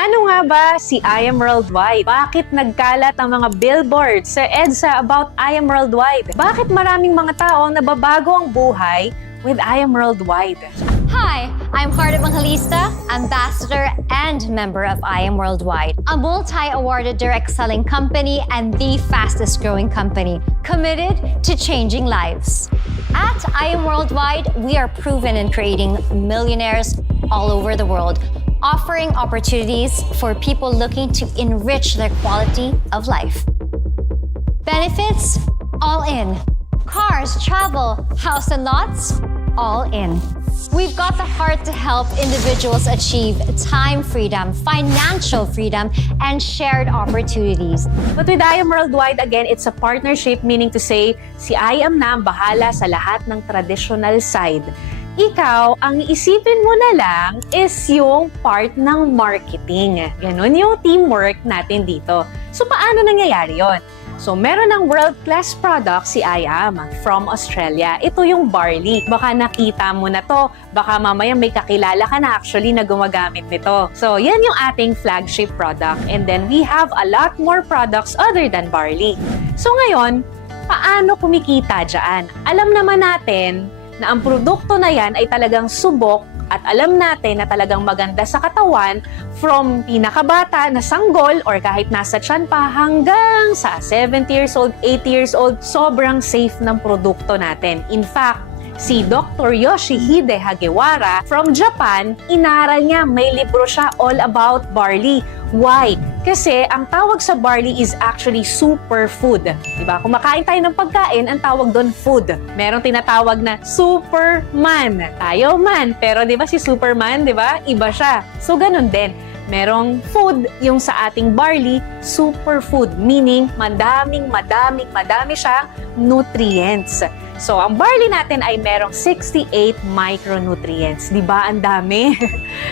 Ano nga ba si I Am Worldwide? Bakit nagkalat ang mga billboards sa EDSA about I Am Worldwide? Bakit maraming mga tao nababago ang buhay with I Am Worldwide? Hi, I'm Heart Evangelista, ambassador and member of I Am Worldwide, a multi-awarded direct selling company and the fastest growing company committed to changing lives. At I Am Worldwide, we are proven in creating millionaires all over the world, offering opportunities for people looking to enrich their quality of life. Benefits? All in. Cars, travel, house and lots? All in. We've got the heart to help individuals achieve time freedom, financial freedom, and shared opportunities. But with I Am Worldwide, again, it's a partnership, meaning to say, si I Am na ang bahala sa lahat ng traditional side. Ikaw, ang isipin mo na lang is yung part ng marketing. Ganon yung teamwork natin dito. So, paano nangyayari yon? So, meron ng world-class product si I Am from Australia. Ito yung barley. Baka nakita mo na to. Baka mamaya may kakilala ka na actually na gumagamit nito. So, yan yung ating flagship product. And then, we have a lot more products other than barley. So, ngayon, paano kumikita dyan? Alam naman natin na ang produkto na yan ay talagang subok at alam natin na talagang maganda sa katawan from pinakabata na sanggol or kahit nasa tiyan pa hanggang sa 70 years old, 80 years old, sobrang safe ng produkto natin. In fact, si Dr. Yoshihide Hagiwara from Japan, inaral niya, may libro siya all about barley. Why? Kasi ang tawag sa barley is actually superfood. Diba? Kung makain tayo ng pagkain, ang tawag doon food. Merong tinatawag na Superman. Tayo man, pero diba si Superman, diba? Iba siya. So ganun din. Merong food yung sa ating barley, superfood, meaning madami siyang nutrients. So, ang barley natin ay merong 68 micronutrients. Di ba? Ang dami.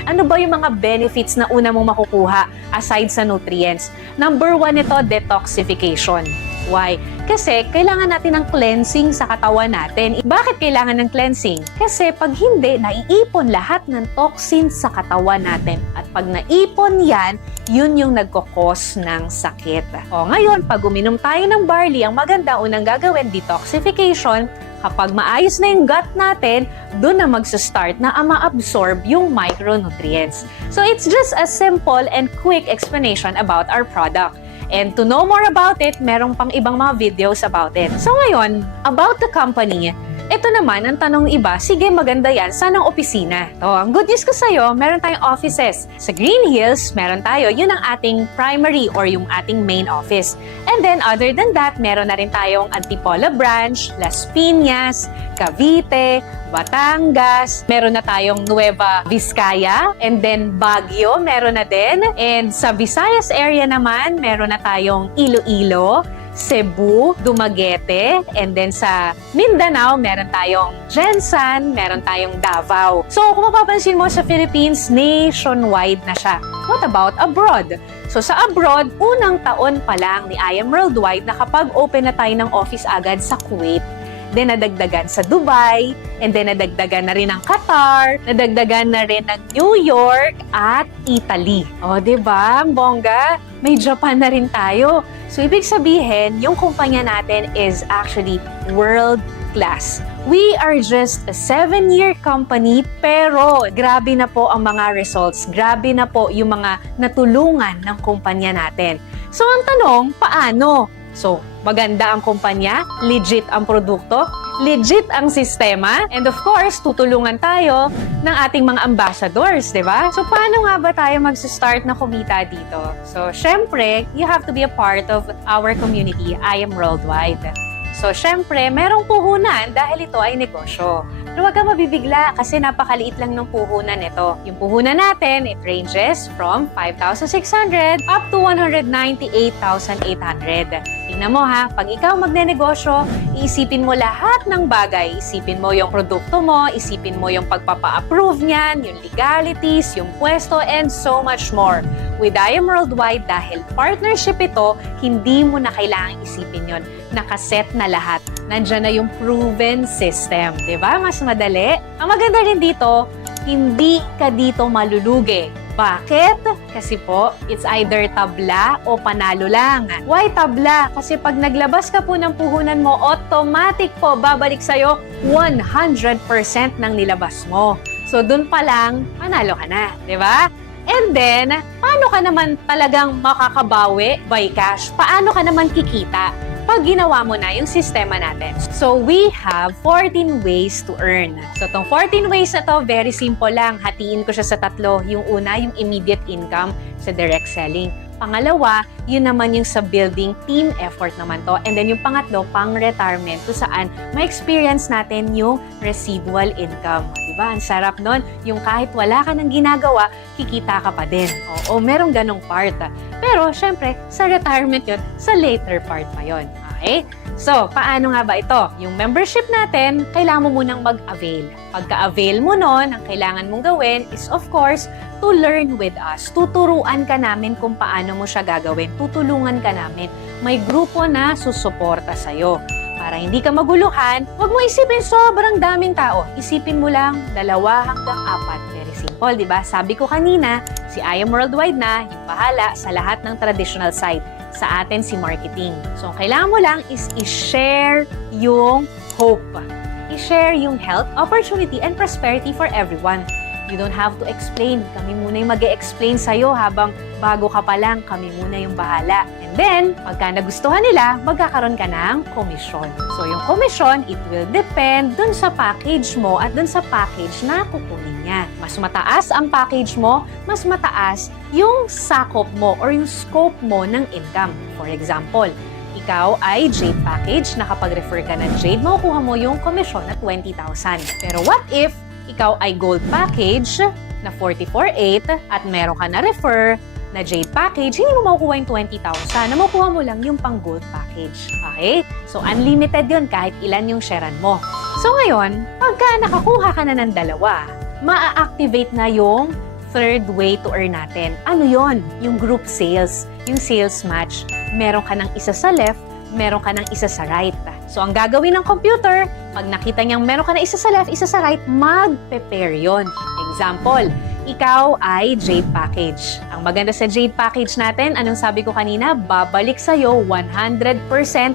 Ano ba yung mga benefits na una mong makukuha aside sa nutrients? Number 1 ito, detoxification. Why? Kasi kailangan natin ng cleansing sa katawan natin. Bakit kailangan ng cleansing? Kasi pag hindi, naiipon lahat ng toxins sa katawan natin. At pag naipon yan, yun yung nagkukos ng sakit. O ngayon, pag uminom tayo ng barley, ang maganda unang gagawin, detoxification. Kapag maayos na yung gut natin, doon na magsa-start na ma-absorb yung micronutrients. So it's just a simple and quick explanation about our product. And to know more about it, merong pang ibang mga videos about it. So ngayon, about the company, ito naman, ang tanong iba, sige maganda yan, saan ang opisina? So, ang good news ko sa'yo, meron tayong offices. Sa Green Hills, meron tayo, yun ang ating primary or yung ating main office. And then, other than that, meron na rin tayong Antipolo branch, Las Piñas, Cavite, Batangas, meron na tayong Nueva Vizcaya, and then Baguio, meron na din. And sa Visayas area naman, meron na tayong Iloilo, Cebu, Dumaguete, and then sa Mindanao, meron tayong Jensan, meron tayong Davao. So, kung mapapansin mo sa Philippines, nationwide na siya. What about abroad? So, sa abroad, unang taon pa lang ni I Am Worldwide na kapag open na tayo ng office agad sa Kuwait, then nadagdagan sa Dubai, and then nadagdagan na rin ng Qatar, nadagdagan na rin ng New York at Italy. O, diba? Bongga, may Japan na rin tayo. So, ibig sabihin, yung kumpanya natin is actually world class. We are just a 7-year company, pero grabe na po ang mga results. Grabe na po yung mga natulungan ng kumpanya natin. So, ang tanong, paano? So, maganda ang kumpanya, legit ang produkto, legit ang sistema, and of course, tutulungan tayo ng ating mga ambassadors, di ba? So, paano nga ba tayo mag-start na kumita dito? So, syempre, you have to be a part of our community, I Am Worldwide. So, syempre, merong puhunan dahil ito ay negosyo. Pero huwag kang mabibigla kasi napakaliit lang ng puhunan ito. Yung puhunan natin, it ranges from 5,600 up to 198,800. Tingnan mo ha, pag ikaw magnenegosyo, iisipin mo lahat ng bagay. Isipin mo yung produkto mo, isipin mo yung pagpapa-approve niyan, yung legalities, yung pwesto, and so much more. With I Am Worldwide, dahil partnership ito, hindi mo na kailangang isipin yon. Nakaset na lahat. Nandiyan na yung proven system. Diba? Mas madali. Ang maganda rin dito, hindi ka dito malulugi. Bakit? Kasi po, it's either tabla o panalo lang. Why tabla? Kasi pag naglabas ka po ng puhunan mo, automatic po babalik sa'yo 100% ng nilabas mo. So, dun pa lang, panalo ka na, di ba? And then, paano ka naman talagang makakabawi by cash? Paano ka naman kikita pag ginawa mo na yung sistema natin? So, we have 14 ways to earn. So, itong 14 ways na to, very simple lang. Hatiin ko siya sa tatlo. Yung una, yung immediate income sa direct selling. Pangalawa, yun naman yung sa building team effort naman to. And then yung pangatlo, pang-retirement to saan ma-experience natin yung residual income. Diba? Ang sarap nun. Yung kahit wala ka nang ginagawa, kikita ka pa din. Oo, merong ganong part. Pero, syempre, sa retirement yun, sa later part pa yun. Okay? So, paano nga ba ito? Yung membership natin, kailangan mo munang mag-avail. Pagka-avail mo nun, ang kailangan mong gawin is, of course, to learn with us. Tuturuan ka namin kung paano mo siya gagawin. Tutulungan ka namin. May grupo na susuporta sa'yo. Para hindi ka maguluhan, huwag mo isipin sobrang daming tao. Isipin mo lang 2 hanggang 4. Very simple, di ba? Sabi ko kanina, si I Am Worldwide na yung bahala sa lahat ng traditional side. Sa atin si marketing. So, ang kailangan mo lang is i-share yung hope. I-share yung health, opportunity, and prosperity for everyone. You don't have to explain. Kami muna yung mag-e-explain sa'yo habang bago ka pa lang, kami muna yung bahala. And then, pagka nagustuhan nila, magkakaroon ka ng komisyon. So, yung komisyon, it will depend dun sa package mo at dun sa package na kukunin niya. Mas mataas ang package mo, mas mataas yung sakop mo or yung scope mo ng income. For example, ikaw ay Jade package, nakapag-refer ka ng Jade, makukuha mo yung komisyon na 20,000. Pero what if ikaw ay gold package na 44,800 at meron ka na refer na Jade package, hindi mo makukuha yung 20,000. Na makukuha mo lang yung pang gold package. Okay? So, unlimited yun kahit ilan yung sharean mo. So, ngayon, pagka nakakuha ka na ng 2, maa-activate na yung third way to earn natin. Ano yon? Yung group sales. Yung sales match. Meron ka ng isa sa left, meron ka ng isa sa right. So, ang gagawin ng computer, pag nakita niyang meron ka na isa sa left, isa sa right, mag-prepare yun. Example, ikaw ay Jade package. Ang maganda sa Jade package natin, anong sabi ko kanina, babalik sa'yo 100%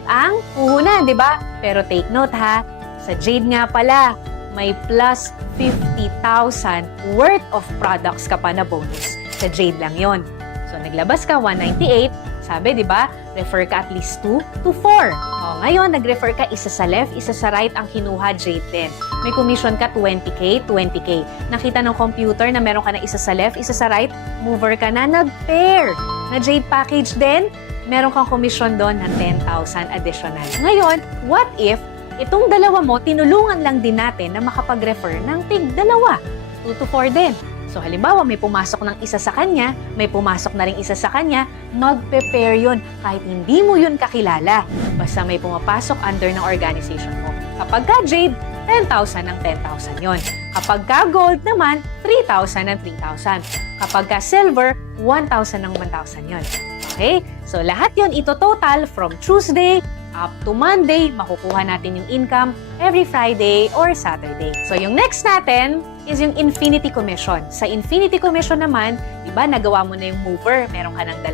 ang puhunan, di ba? Pero take note ha, sa Jade nga pala, may plus 50,000 worth of products ka pa na bonus. Sa Jade lang yon. So, naglabas ka 198, sabi, di ba, refer ka at least 2 to 4. O, ngayon, nag-refer ka isa sa left, isa sa right ang kinuha, Jade din. May commission ka 20K, 20K. Nakita ng computer na meron ka na isa sa left, isa sa right, mover ka na, nag-pair. Na Jade package din, meron kang commission doon ng 10,000 additional. Ngayon, what if itong 2 mo, tinulungan lang din natin na makapag-refer ng tig 2, 2 to 4 din. So, halimbawa, may pumasok ng isa sa kanya, may pumasok na rin isa sa kanya, mag-prepare yun kahit hindi mo yun kakilala. Basta may pumapasok under ng organization mo. Kapag ka Jade, 10,000 ng 10,000 yon. Kapag ka Gold naman, 3,000 ng 3,000. Kapag ka Silver, 1,000 ng 1,000 yon. Okay? So, lahat yon ito total from Tuesday up to Monday, makukuha natin yung income every Friday or Saturday. So, yung next natin is yung Infinity Commission. Sa Infinity Commission naman, di ba, nagawa mo na yung mover, meron ka ng 2.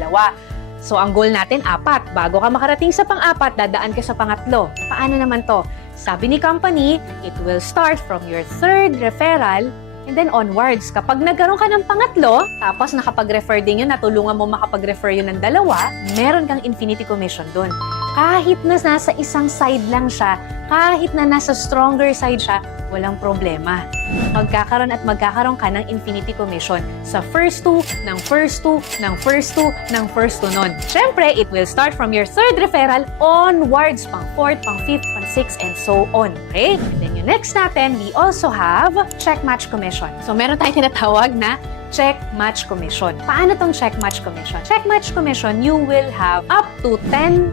So, ang goal natin, 4. Bago ka makarating sa pang-4, dadaan ka sa pang-3. Paano naman to? Sabi ni company, it will start from your 3rd referral and then onwards. Kapag nagkaroon ka ng pang-3, tapos nakapag-refer din yun, natulungan mo makapag-refer yun ng 2, meron kang Infinity Commission dun. Kahit na nasa isang side lang siya, kahit na nasa stronger side siya, walang problema. Magkakaroon at magkakaroon ka ng Infinity Commission sa first 2, ng first 2, ng first 2, ng first 2 nun. Siyempre, it will start from your 3rd referral onwards, pang 4th, pang 5th, pang 6th, and so on. Okay? And then yung next natin, we also have Check Match Commission. So, meron tayong tinatawag na Check Match Commission. Paano tong Check Match Commission? Check Match Commission, you will have up to 10%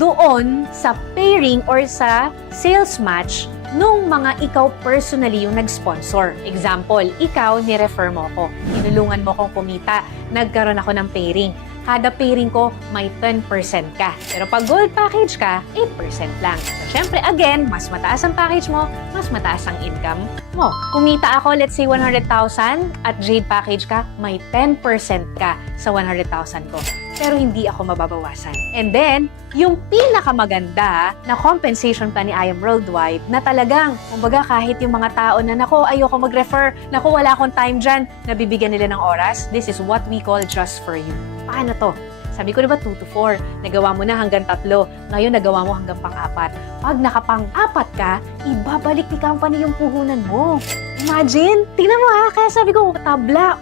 doon sa pairing or sa sales match nung mga ikaw personally yung nag-sponsor. Example, ikaw, ni-refer mo ko. Tinulungan mo kong kumita. Nagkaroon ako ng pairing. kada pairing ko may 10% ka. Pero pag gold package ka, 8% lang. So, syempre, again, mas mataas ang package mo, mas mataas ang income mo. Kumita ako, let's say 100,000 at jade package ka, may 10% ka sa 100,000 ko. Pero hindi ako mababawasan. And then, yung pinakamaganda na compensation plan ni I Am Worldwide na talagang, kumbaga kahit yung mga tao na, nako, ayoko mag-refer, nako, wala akong time dyan, nabibigyan nila ng oras, this is what we call just for you. Paano to? Sabi ko diba 2 to 4, nagawa mo na hanggang 3, ngayon nagawa mo hanggang pang-4. Pag nakapang-4 ka, ibabalik ni company yung puhunan mo. Imagine, tingnan mo ha, kaya sabi ko, tabla,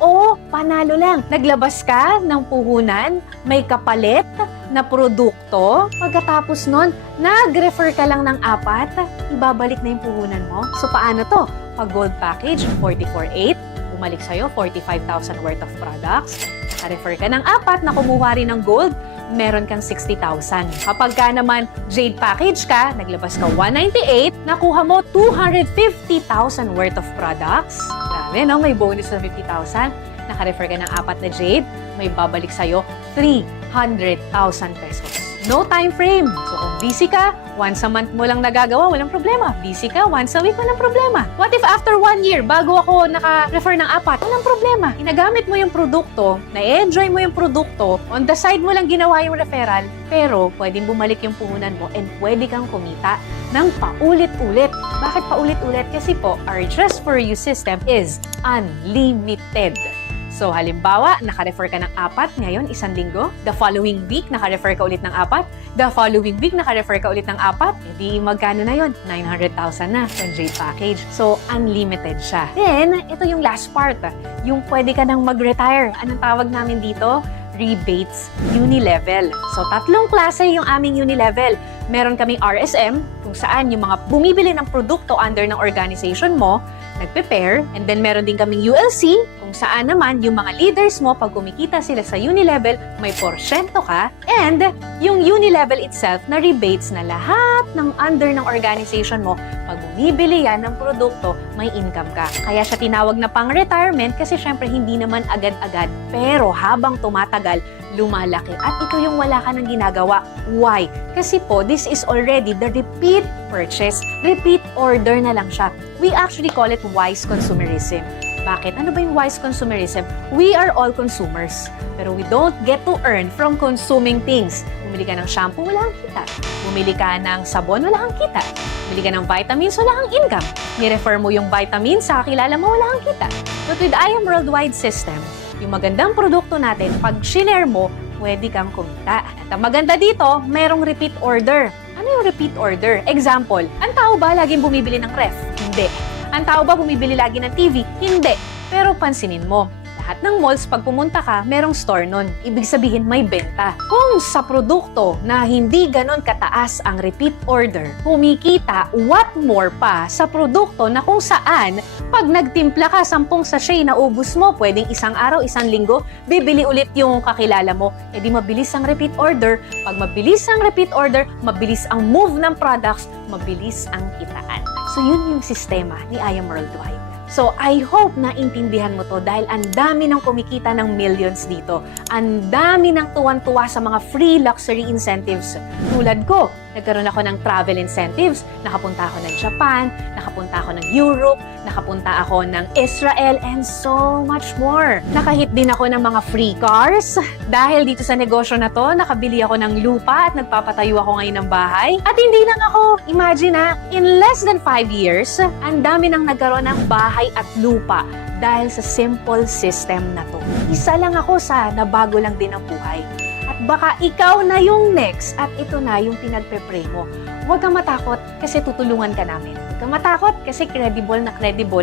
panalo lang. Naglabas ka ng puhunan, may kapalit na produkto, pagkatapos nun, nag-refer ka lang ng 4, ibabalik na yung puhunan mo. So paano to? Pag gold package, 44,800, bumalik sa'yo 45,000 worth of products. Naka-refer ka ng 4 na kumuha rin ng gold, meron kang 60,000. Kapag ka naman jade package ka, naglabas ka 198, nakuha mo 250,000 worth of products. Grabe, no? May bonus na 50,000. Naka-refer ka ng 4 na jade, may babalik sa'yo 300,000 pesos. No time frame. So kung busy ka, once a month mo lang nagagawa, walang problema. Busy ka, once a week, walang problema. What if after 1 year, bago ako naka-refer ng 4, walang problema. Inagamit mo yung produkto, na-enjoy mo yung produkto, on the side mo lang ginawa yung referral, pero pwedeng bumalik yung puhunan mo and pwede kang kumita ng paulit-ulit. Bakit paulit-ulit? Kasi po, our Just For You system is unlimited. So, halimbawa, naka-refer ka ng 4 ngayon, isang linggo. The following week, naka-refer ka ulit ng 4. The following week, naka-refer ka ulit ng 4. Edi, magkano na yun? 900,000 na yung jade package. So, unlimited siya. Then, ito yung last part. Yung pwede ka nang mag-retire. Anong tawag namin dito? Rebates Unilevel. So, 3 klase yung aming Unilevel. Meron kaming RSM, kung saan yung mga bumibili ng produkto under ng organization mo, nagpe-pair. And then meron din kaming ULC, kung saan naman yung mga leaders mo, pag kumikita sila sa Unilevel, may porsyento ka. And yung Unilevel itself na rebates na lahat ng under ng organization mo, pag bumibili yan ng produkto, may income ka. Kaya siya tinawag na pang-retirement kasi syempre hindi naman agad-agad. Pero habang tumatagal, lumalaki. At ito yung wala ka nang ginagawa. Why? Kasi po, this is already the repeat purchase. Repeat order na lang siya. We actually call it wise consumerism. Bakit? Ano ba yung wise consumerism? We are all consumers. Pero we don't get to earn from consuming things. Bumili ka ng shampoo, wala kang kita. Bumili ka ng sabon, wala kang kita. Bumili ka ng vitamins, wala kang income. Ni-refer mo yung vitamins sa kakilala mo, wala kang kita. But with I Am Worldwide system, yung magandang produkto natin, pag shinare mo, pwede kang kumita. At ang maganda dito, merong repeat order. Ano yung repeat order? Example, ang tao ba laging bumibili ng ref? Hindi. Ang tao ba bumibili lagi ng TV? Hindi. Pero pansinin mo, lahat ng malls, pag pumunta ka, merong store nun. Ibig sabihin, may benta. Kung sa produkto na hindi ganon kataas ang repeat order, kumikita what more pa sa produkto na kung saan, pag nagtimpla ka 10 sachet na ubus mo, pwedeng isang araw, isang linggo, bibili ulit yung kakilala mo. E di mabilis ang repeat order. Pag mabilis ang repeat order, mabilis ang move ng products, mabilis ang kitaan. So yun yung sistema ni I Am Worldwide. So, I hope na intindihan mo to dahil ang dami ng kumikita ng millions dito. Ang dami ng tuwan-tuwa sa mga free luxury incentives. Tulad ko, nagkaroon ako ng travel incentives. Nakapunta ako ng Japan, nakapunta ako ng Europe, nakapunta ako ng Israel, and so much more. Nakahit din ako ng mga free cars. Dahil dito sa negosyo na to, nakabili ako ng lupa at nagpapatayo ako ngayon ng bahay. At hindi lang ako, imagine in less than 5 years, ang dami nang nagkaroon ng bahay at lupa dahil sa simple system na to. Isa lang ako sa nabago lang din ang buhay. At baka ikaw na yung next at ito na yung pinagpe-pray mo. Huwag kang matakot kasi tutulungan ka namin. Huwag kang matakot kasi credible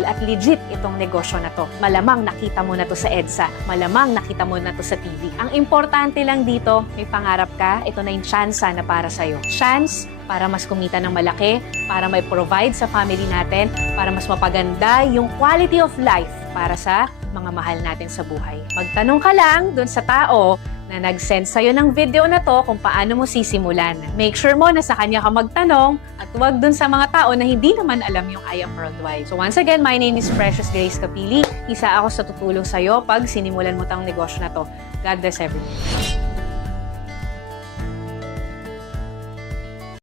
at legit itong negosyo na to. Malamang nakita mo na to sa EDSA. Malamang nakita mo na to sa TV. Ang importante lang dito, may pangarap ka, ito na yung chance na para sa'yo. Chance para mas kumita ng malaki, para may provide sa family natin, para mas mapaganda yung quality of life para sa mga mahal natin sa buhay. Magtanong ka lang dun sa tao na nag-send sa'yo ng video na to kung paano mo sisimulan. Make sure mo na sa kanya ka magtanong at huwag dun sa mga tao na hindi naman alam yung I Am Worldwide. So once again, my name is Precious Grace Capili. Isa ako sa tutulong sa'yo pag sinimulan mo tang negosyo na to. God bless everyone.